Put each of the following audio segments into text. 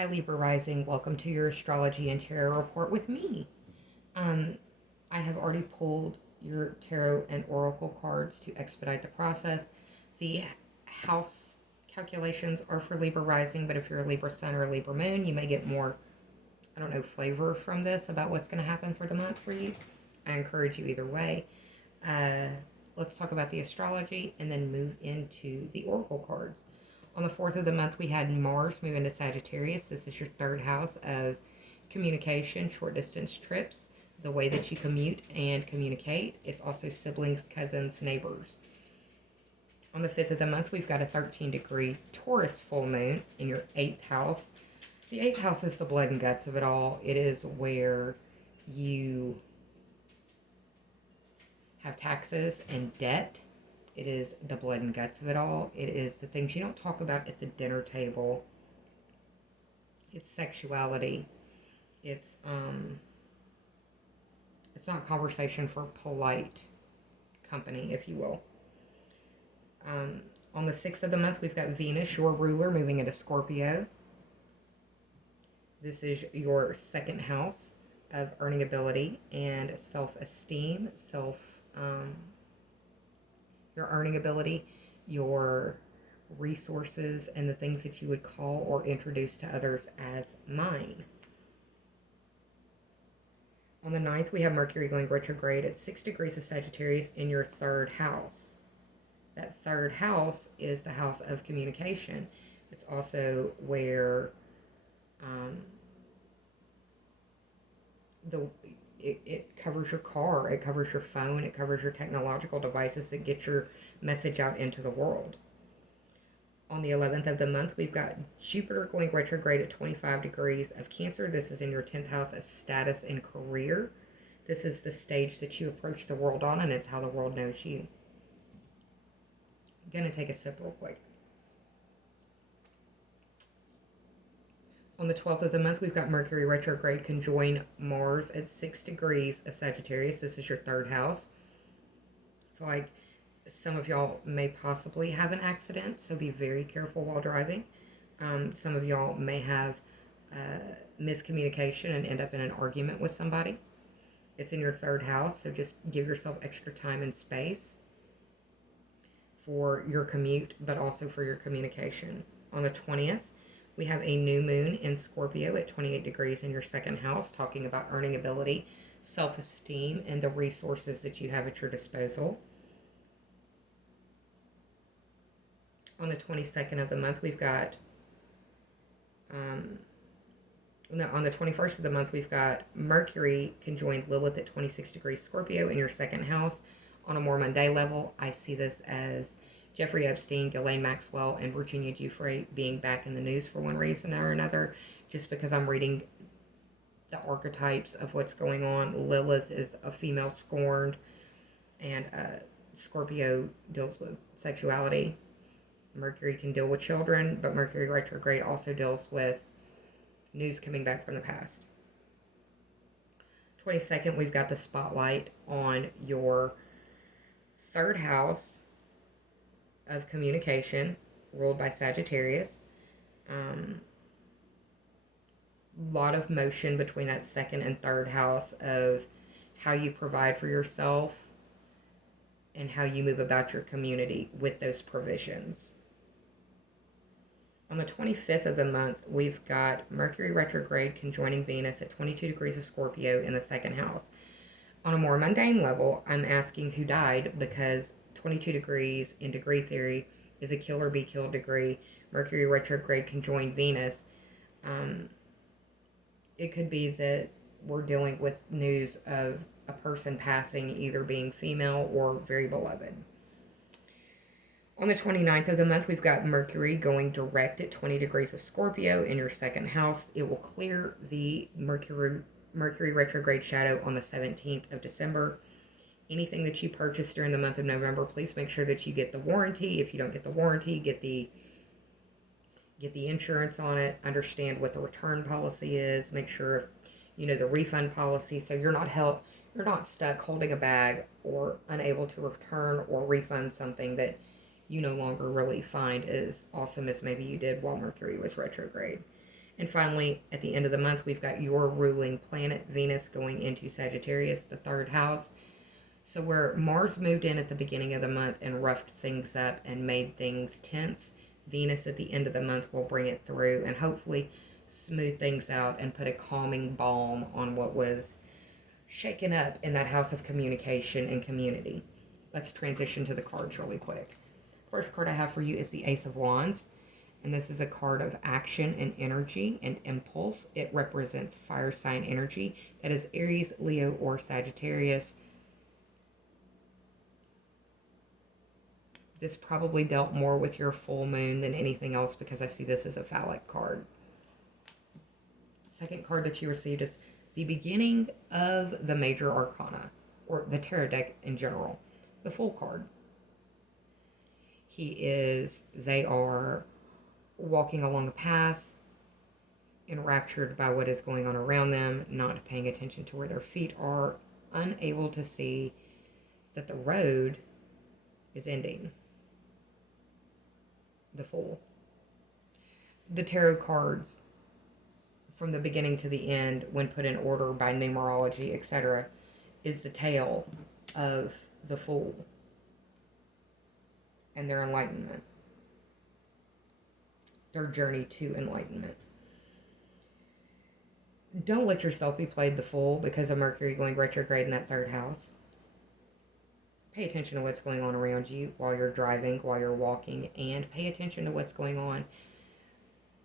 Hi Libra Rising, welcome to your astrology and tarot report with me. Um, I have already pulled your tarot and oracle cards to expedite the process. The house calculations are for Libra Rising, but if you're a Libra Sun or a Libra Moon, you may get more, flavor from this about what's going to happen for the month for you. I encourage you either way. Uh, let's talk about the astrology and then move into the oracle cards. On the 4th of the month, we had Mars move into Sagittarius. This is your third house of communication, short distance trips, the way that you commute and communicate. It's also siblings, cousins, neighbors. On the 5th of the month, we've got a 13-degree Taurus full moon in your 8th house. The 8th house is the blood and guts of it all. It is where you have taxes and debt. It is the blood and guts of it all. It is the things you don't talk about at the dinner table. It's sexuality. It's not conversation for polite company, if you will. On the 6th of the month, we've got Venus, your ruler, moving into Scorpio. This is your second house of earning ability and self-esteem, your earning ability, your resources, and the things that you would call or introduce to others as mine. On the 9th, we have Mercury going retrograde at 6 degrees of Sagittarius in your third house. That third house is the house of communication. It's also where it covers your car, it covers your phone, it covers your technological devices that get your message out into the world. On the 11th of the month, we've got Jupiter going retrograde at 25 degrees of Cancer. This is in your 10th house of status and career. This is the stage that you approach the world on, and it's how the world knows you. I'm going to take a sip real quick. On the 12th of the month, we've got Mercury retrograde conjoin Mars at 6 degrees of Sagittarius. This is your third house. I feel like some of y'all may possibly have an accident, so be very careful while driving. Some of y'all may have miscommunication and end up in an argument with somebody. It's in your third house, so just give yourself extra time and space for your commute, but also for your communication. On the 20th, we have a new moon in Scorpio at 28 degrees in your second house, talking about earning ability, self-esteem, and the resources that you have at your disposal. On the 22nd of the month, we've got, on the 21st of the month, we've got Mercury conjoined Lilith at 26 degrees Scorpio in your second house. On a more mundane level, I see this as Jeffrey Epstein, Ghislaine Maxwell, and Virginia Giuffre being back in the news for one reason or another, just because I'm reading the archetypes of what's going on. Lilith is a female scorned, and Scorpio deals with sexuality. Mercury can deal with children, but Mercury retrograde also deals with news coming back from the past. 22nd, we've got the spotlight on your third house of communication, ruled by Sagittarius. Lot of motion between that second and third house of how you provide for yourself and how you move about your community with those provisions. On the 25th of the month, we've got Mercury retrograde conjoining Venus at 22 degrees of Scorpio in the second house. On a more mundane level, I'm asking who died, because 22 degrees in degree theory is a kill or be killed degree. Mercury retrograde conjoined Venus. It could be that we're dealing with news of a person passing, either being female or very beloved. On the 29th of the month, we've got Mercury going direct at 20 degrees of Scorpio in your second house. It will clear the Mercury retrograde shadow on the 17th of December. Anything that you purchase during the month of November, please make sure that you get the warranty. If you don't get the warranty, get the insurance on it. Understand what the return policy is. Make sure you know the refund policy, so you're not stuck holding a bag or unable to return or refund something that you no longer really find as awesome as maybe you did while Mercury was retrograde. And finally, at the end of the month, we've got your ruling planet, Venus, going into Sagittarius, the third house. So where Mars moved in at the beginning of the month and roughed things up and made things tense, Venus at the end of the month will bring it through and hopefully smooth things out and put a calming balm on what was shaken up in that house of communication and community. Let's transition to the cards really quick. First card I have for you is the Ace of Wands. And this is a card of action and energy and impulse. It represents fire sign energy. That is Aries, Leo, or Sagittarius. This probably dealt more with your full moon than anything else because I see this as a phallic card. Second card that you received is the beginning of the major arcana, or the tarot deck in general. The Fool card. They are walking along a path, enraptured by what is going on around them, not paying attention to where their feet are, unable to see that the road is ending. The Fool. The tarot cards, from the beginning to the end, when put in order by numerology, etc., is the tale of the Fool and their enlightenment. Their journey to enlightenment. Don't let yourself be played the fool because of Mercury going retrograde in that third house. Pay attention to what's going on around you while you're driving, while you're walking, and pay attention to what's going on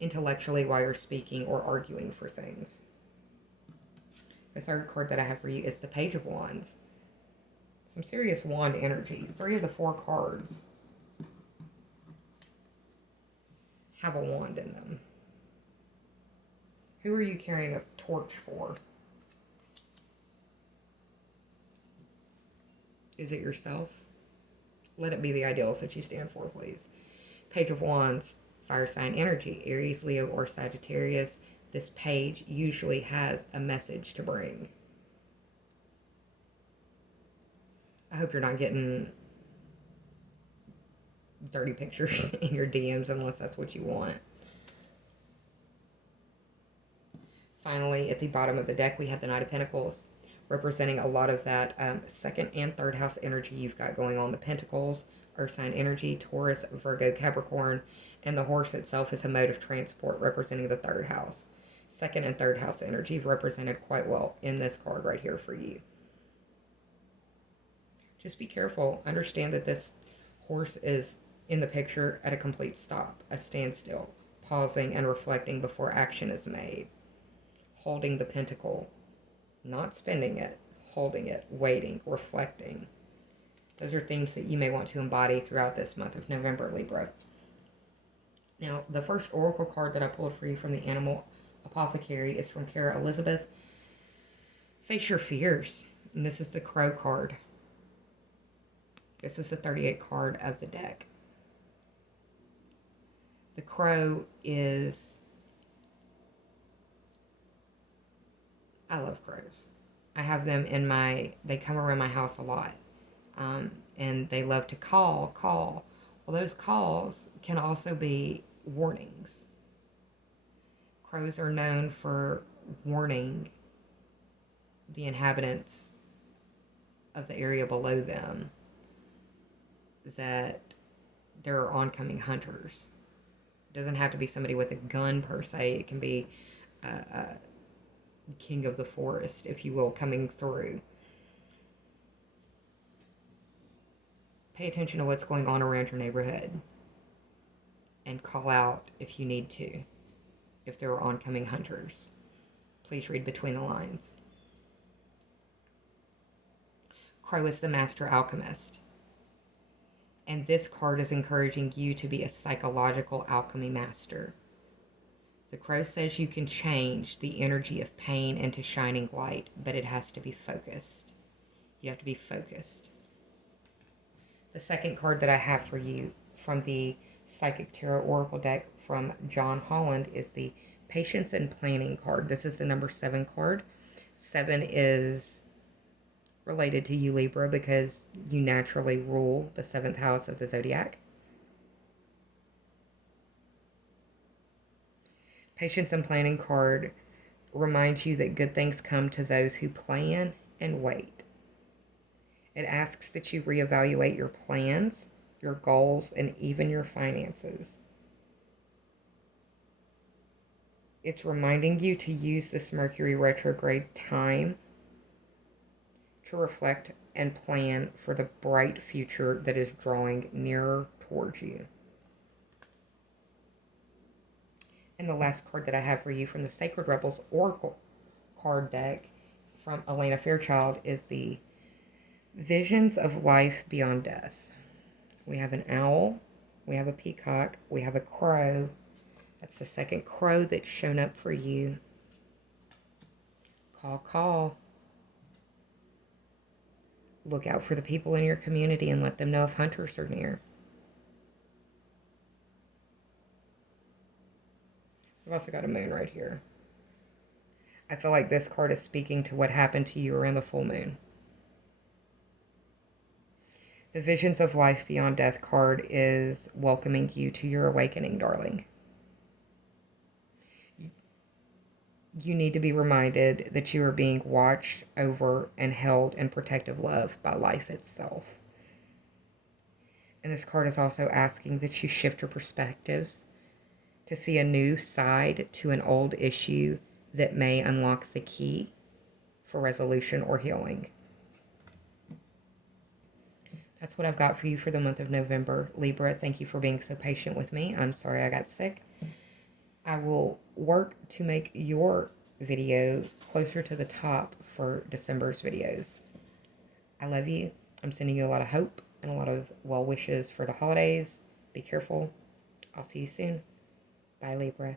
intellectually while you're speaking or arguing for things. The third card that I have for you is the Page of Wands. Some serious wand energy. 3 of the 4 cards have a wand in them. Who are you carrying a torch for? Is it yourself? Let it be the ideals that you stand for, please. Page of Wands, fire sign energy, Aries, Leo, or Sagittarius. This page usually has a message to bring. I hope you're not getting dirty pictures in your DMs unless that's what you want. Finally, at the bottom of the deck, we have the Knight of Pentacles, representing a lot of that second and third house energy you've got going on. The Pentacles, earth sign energy, Taurus, Virgo, Capricorn, and the horse itself is a mode of transport representing the third house. Second and third house energy represented quite well in this card right here for you. Just be careful. Understand that this horse is in the picture at a complete stop, a standstill, pausing and reflecting before action is made. Holding the pentacle, not spending it, holding it, waiting, reflecting. Those are themes that you may want to embody throughout this month of November, Libra. Now, the first oracle card that I pulled for you from the Animal Apothecary is from Kara Elizabeth. Face your fears. And this is the Crow card. This is the 38th card of the deck. The Crow is... I love crows. I have them they come around my house a lot. And they love to call. Well, those calls can also be warnings. Crows are known for warning the inhabitants of the area below them that there are oncoming hunters. It doesn't have to be somebody with a gun per se. It can be a king of the forest, if you will, coming through. Pay attention to what's going on around your neighborhood and call out if you need to, if there are oncoming hunters. Please read between the lines. Crow is the master alchemist. And this card is encouraging you to be a psychological alchemy master. The Crow says you can change the energy of pain into shining light, but it has to be focused. You have to be focused. The second card that I have for you from the Psychic Tarot Oracle deck from John Holland is the Patience and Planning card. This is the number 7 card. 7 is related to you, Libra, because you naturally rule the 7th house of the zodiac. Patience and planning card reminds you that good things come to those who plan and wait. It asks that you reevaluate your plans, your goals, and even your finances. It's reminding you to use this Mercury retrograde time to reflect and plan for the bright future that is drawing nearer towards you. And the last card that I have for you from the Sacred Rebels Oracle card deck from Elena Fairchild is the Visions of Life Beyond Death. We have an owl, we have a peacock, we have a crow. That's the second crow that's shown up for you. Call, call. Look out for the people in your community and let them know if hunters are near. I've also got a moon right here. I feel like this card is speaking to what happened to you around the full moon. The Visions of Life Beyond Death card is welcoming you to your awakening, darling. You need to be reminded that you are being watched over and held in protective love by life itself. And this card is also asking that you shift your perspectives to see a new side to an old issue that may unlock the key for resolution or healing. That's what I've got for you for the month of November. Libra, thank you for being so patient with me. I'm sorry I got sick. I will work to make your video closer to the top for December's videos. I love you. I'm sending you a lot of hope and a lot of well wishes for the holidays. Be careful. I'll see you soon. Bye, Libra.